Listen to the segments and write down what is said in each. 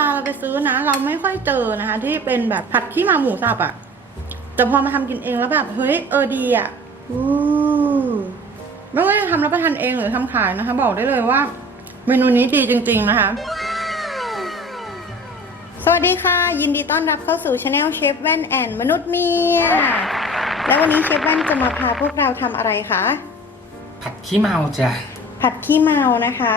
ลาเราไปซื้อนะ เราไม่ค่อยเจอนะคะ ที่เป็นแบบผัดขี้เมาหมูสับอะแต่พอมาทำกินเองแล้วแบบเฮ้ยเออดีอะอือไม่ว่าจะทำรับประทานเองหรือทำขายนะคะ บอกได้เลยว่า เมนูนี้ดีจริง ๆนะคะสวัสดีค่ะ ยินดีต้อนรับเข้าสู่ช anel เชฟแว่นแอนมนุษย์เมีย และวันนี้เชฟแว่นจะมาพาพวกเราทำอะไรคะ ผัดขี้เมาจ้ะ ผัดขี้เมานะคะ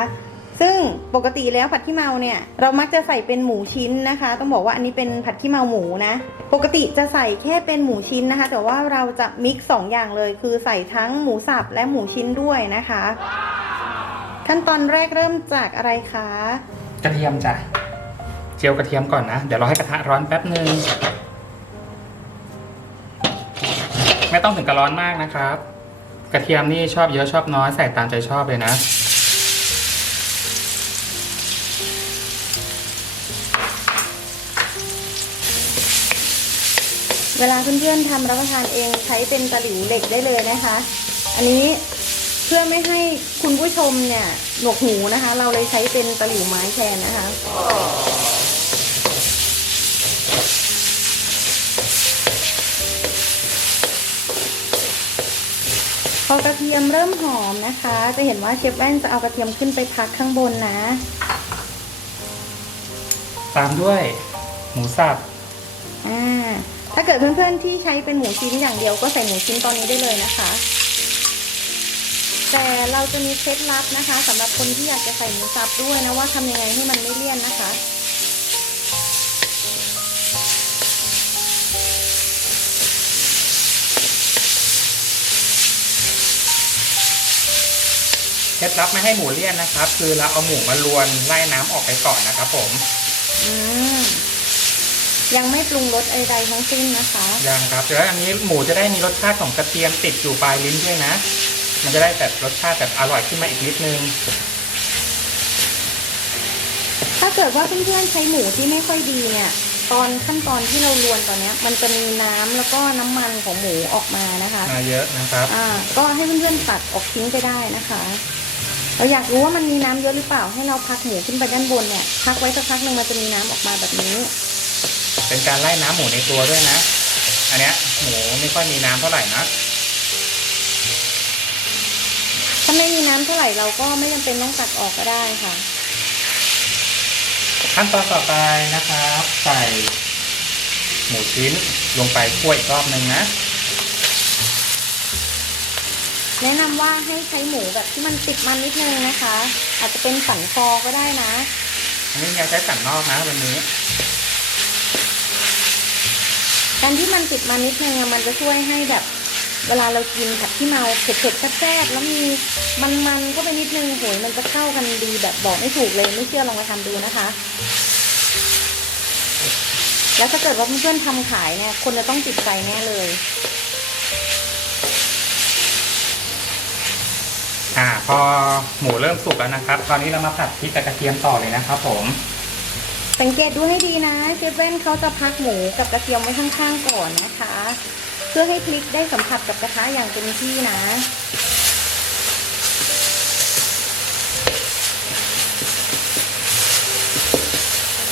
ซึ่งปกติแล้วผัดขี้เมาเนี่ยเรามักจะใส่เป็นหมูชิ้นนะคะ ต้องบอกว่าอันนี้เป็นผัดขี้เมาหมูนะ ปกติจะใส่แค่เป็นหมูชิ้นนะคะ แต่ว่าเราจะมิกซ์สองอย่างเลย คือใส่ทั้งหมูสับและหมูชิ้นด้วยนะคะ ขั้นตอนแรกเริ่มจากอะไรคะกระเทียมจ้ะเจียวกระเทียมก่อนนะ เดี๋ยวเราให้กระทะร้อนแป๊บหนึ่งไม่ต้องถึงกระร้อนมากนะครับ กระเทียมนี่ชอบเยอะชอบน้อยใส่ตามใจชอบเลยนะ เวลาเพื่อนๆทำรับประทานเองใช้เป็นตะหลิวเหล็กได้เลยนะคะ อันนี้เพื่อไม่ให้คุณผู้ชมเนี่ยหนวกหูนะคะ เราเลยใช้เป็นตะหลิวไม้แทนนะคะพอกระเทียมเริ่มหอมนะคะ จะเห็นว่าเชฟแว่นจะเอากระเทียมขึ้นไปพักข้างบนนะ ตามด้วย หมูสับอ่า ถ้าเกิดเพื่อนๆที่ใช้เป็นหมูชิ้นอย่างเดียวก็ใส่หมูชิ้นตอนนี้ได้เลยนะคะ แต่เราจะมีเคล็ดลับนะคะสำหรับคนที่อยากจะใส่หมูสับด้วยนะว่าทำยังไงให้มันไม่เลี่ยนนะคะเคล็ดลับไม่ให้หมูเลี่ยนนะครับ คือเราเอาหมูมาลวนไล่น้ำออกไปก่อนนะครับผม อืม ยังไม่ปรุงรสใดๆทั้งสิ้นนะคะยังครับเดี๋ยวอันนี้หมูจะได้มีรสชาติของกระเทียมติดอยู่ปลายลิ้นด้วยนะ มันจะได้แบบรสชาติแบบอร่อยขึ้นมาอีกนิดนึง ถ้าเกิดว่าเพื่อนๆใช้หมูที่ไม่ค่อยดีเนี่ยตอนขั้นตอนที่เราลวนตอนเนี้ยมันจะมีน้ำแล้วก็น้ำมันของหมูออกมานะคะมาเยอะนะครับอ่าก็ให้เพื่อนๆตัดออกทิ้งไปได้นะคะ เราอยากรู้ว่ามันมีน้ำเยอะหรือเปล่าให้เราพักหมูขึ้นไปด้านบนเนี่ยพักไว้สักพักหนึ่งมันจะมีน้ำออกมาแบบนี้ เป็นการไล่น้ำหมูในตัวด้วยนะ อันเนี้ยหมูไม่ค่อยมีน้ำเท่าไหร่นะถ้าไม่มีน้ำเท่าไหร่เราก็ไม่จำเป็นต้องตัดออกก็ได้ค่ะ ขั้นตอนต่อไปนะครับ ใส่หมูชิ้นลงไปคั่วอีกรอบหนึ่งนะแนะนำว่าให้ใช้หมูแบบที่มันติดมันนิดนึงนะคะ อาจจะเป็นสันคอก็ได้นะ อันนี้ยังใช้สันนอกนะวันนี้ การที่มันติดมันนิดนึงอะมันจะช่วยให้แบบ เวลาเรากินผัดที่เมาเผ็ดๆแซ่บๆแล้วมีมันๆก็ไปนิดนึงโหยมันจะเข้ากันดีแบบบอกไม่ถูกเลยไม่เชื่อลองมาทำดูนะคะ แล้วถ้าเกิดว่าเพื่อนๆทำขายเนี่ยคนจะต้องติดใจแน่เลยอ่าพอหมูเริ่มสุกแล้วนะครับ ตอนนี้เรามาผัดพริกกับกระเทียมต่อเลยนะครับผม สังเกตดูให้ดีนะเชฟเว่นเขาจะพักหมูกับกระเทียมไว้ข้างๆก่อนนะคะ เพื่อให้พริกได้สัมผัสกับกระทะอย่างเต็มที่นะ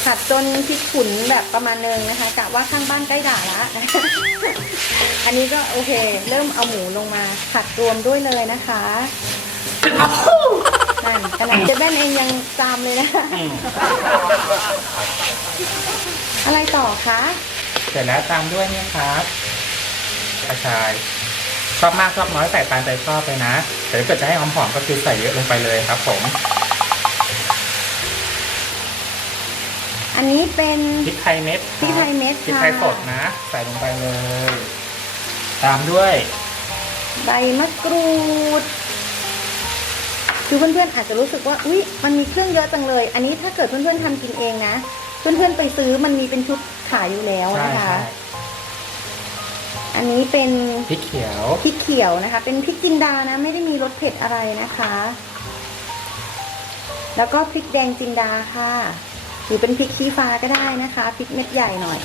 ผัดจนพริกขุนแบบประมาณนึงนะคะกะว่าข้างบ้านใกล้ด่าละอันนี้ก็โอเค เริ่มเอาหมูลงมาผัดรวมด้วยเลยนะคะ ขนาดเจเว่นเองยังจามเลยนะ อืมอะไรต่อคะ เสร็จแล้วตามด้วยเนี่ยครับกระชาย ชอบมากชอบน้อยใส่ตามใจชอบเลยนะแต่ถ้าเกิดจะให้หอมๆก็คือใส่เยอะลงไปเลยครับ ผมอันนี้เป็นพริกไทยเม็ดพริกไทยเม็ดพริกค่ะไทยสดนะ ใส่ลงไปเลย ตามด้วย ใบมะกรูด คือเพื่อนๆอาจจะรู้สึกว่าอุ๊ยมันมีเครื่องเยอะจังเลย อันนี้ถ้าเกิดเพื่อนๆทำกินเองนะ เพื่อนๆไปซื้อมันมีเป็นชุดขายอยู่แล้วใช่นะคะใช่อันนี้เป็นพริกเขียวพริกเขียวนะคะ เป็นพริกจินดานะ ไม่ได้มีรสเผ็ดอะไรนะคะ แล้วก็พริกแดงจินดาค่ะ หรือเป็นพริกชี้ฟ้าก็ได้นะคะพริกเม็ดใหญ่หน่อย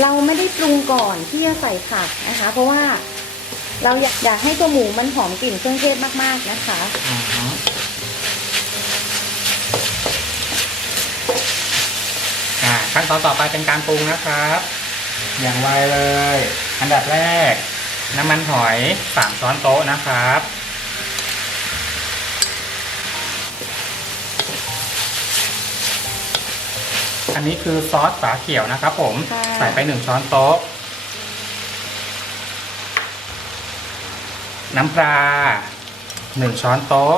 เราไม่ได้ปรุงก่อนที่จะใส่ผักนะคะ เพราะว่าเราอยากอยากให้ตัวหมูมันหอมกลิ่นเครื่องเทศมากๆนะคะ อ่าขั้นตอนต่อไปเป็นการปรุงนะครับ อย่างไวเลย อันดับแรก น้ำมันหอยสามช้อนโต๊ะนะครับ อันนี้คือซอสฝาเขียวนะครับผมค่ะ ใส่ไปหนึ่งช้อนโต๊ะ น้ำปลาหนึ่งช้อนโต๊ะ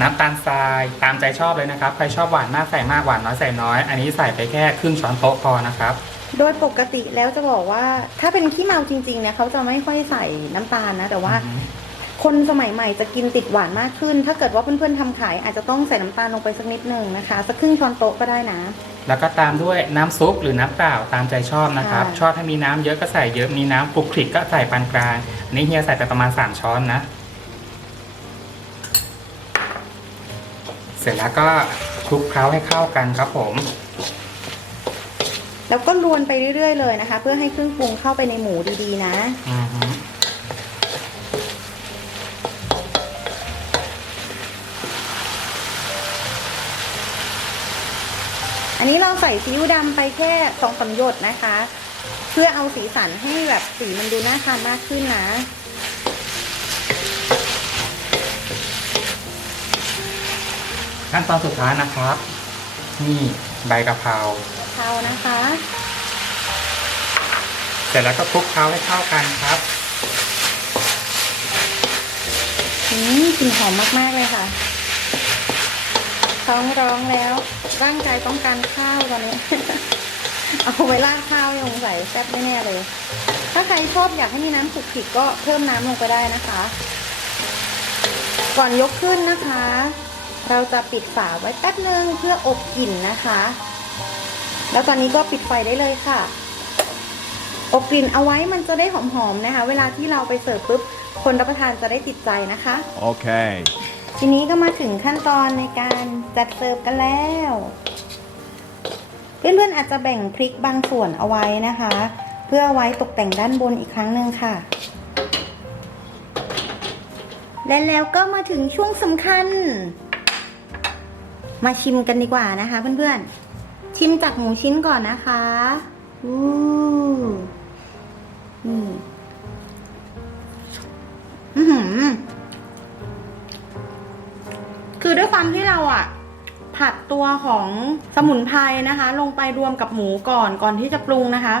น้ำตาลทรายตามใจชอบเลยนะครับ ใครชอบหวานมากใส่มากหวานน้อยใส่น้อย อันนี้ใส่ไปแค่ครึ่งช้อนโต๊ะพอนะครับ โดยปกติแล้วจะบอกว่า ถ้าเป็นขี้เมาจริงๆเนี่ยเขาจะไม่ค่อยใส่น้ำตาลนะ แต่ว่าอือฮึ คนสมัยใหม่จะกินติดหวานมากขึ้น ถ้าเกิดว่าเพื่อนๆทำขายอาจจะต้องใส่น้ำตาลลงไปสักนิดหนึ่งนะคะ สักครึ่งช้อนโต๊ะก็ได้นะ แล้วก็ตามด้วยน้ำซุปหรือน้ำเปล่าตามใจชอบนะครับค่ะชอบให้มีน้ำเยอะก็ใส่เยอะมีน้ำคลุกคลิกก็ใส่ปานกลางอันนี้เฮียใส่ไปประมาณ 3 ช้อนนะ เสร็จแล้วก็คลุกเคล้าให้เข้ากันครับผมแล้วก็รวนไปเรื่อยๆเลยนะคะ เพื่อให้เครื่องปรุงเข้าไปในหมูดีๆนะ นนี้เราใส่ซีอิ๊วดำไปแค่สองสามหยดนะคะ เพื่อเอาสีสันให้แบบสีมันดูน่าทานมากขึ้นนะ ขั้นตอนสุดท้ายนะครับ นี่ใบกะเพราเทานะคะ เสร็จแล้วก็คลุกเคล้าให้เข้ากันครับอืมกลิ่นหอมมากๆเลยค่ะ ท้องร้องแล้ว ร่างกายต้องการข้าวตอนนี้ เอาไว้ราดข้าวยังใส่แซ่บแน่เลย ถ้าใครชอบอยากให้มีน้ำสุกขิกก็เพิ่มน้ำลงไปได้นะคะ ก่อนยกขึ้นนะคะ เราจะปิดฝาไว้แป๊บนึงเพื่ออบกลิ่นนะคะ แล้วตอนนี้ก็ปิดไฟได้เลยค่ะ อบกลิ่นเอาไว้มันจะได้หอมๆนะคะ เวลาที่เราไปเสิร์ฟปุ๊บคนรับประทานจะได้ติดใจนะคะ Okay. ทีนี้ก็มาถึงขั้นตอนในการจัดเสิร์ฟกันแล้ว เพื่อนๆอาจจะแบ่งพริกบางส่วนเอาไว้นะคะ เพื่อไว้ตกแต่งด้านบนอีกครั้งหนึ่งค่ะ และแล้วก็มาถึงช่วงสำคัญ มาชิมกันดีกว่านะคะ เพื่อนๆ ชิมจากหมูชิ้นก่อนนะคะอู้นี่อือหือ คือด้วยความที่เราอะ ผัดตัวของสมุนไพรนะคะ ลงไปรวมกับหมูก่อนก่อนที่จะปรุงนะคะ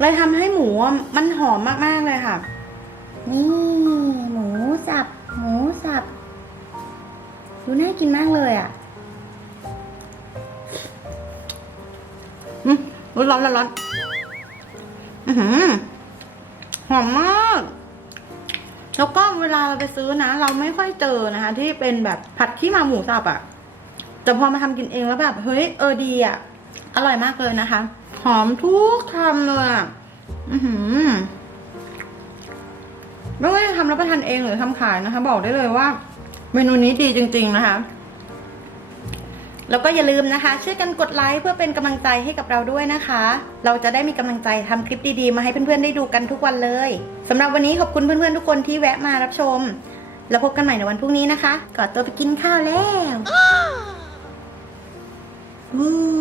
เลยทำให้หมูอะมันหอมมากๆเลยค่ะ นี่ หมูสับ หมูสับดูน่ากินมากเลยอะอืมร้อนร้อนร้อนอือหือหอมมาก แล้วก็เวลาเราไปซื้อนะ เราไม่ค่อยเจอนะคะ ที่เป็นแบบผัดขี้มาหมูสับอะ่ะแต่พอมาทำกินเองแล้วแบบเฮ้ยเออดีอะ่ะอร่อยมากเลยนะคะ หอมทุกคำเลยอะอือหือไม่ว่าจะทำรับประทานเองหรือทำขายนะคะ บอกได้เลยว่า เมนูนี้ดีจริง ๆ นะคะ แล้วก็อย่าลืมนะคะ ช่วยกันกดไลค์เพื่อเป็นกำลังใจให้กับเราด้วยนะคะ เราจะได้มีกำลังใจทำคลิปดีๆ มาให้เพื่อนๆได้ดูกันทุกวันเลยสำหรับวันนี้ขอบคุณเพื่อนๆทุกคนที่แวะมารับชม แล้วพบกันใหม่ในวันพรุ่งนี้นะคะก่อนตัวไปกินข้าวแล้ววู้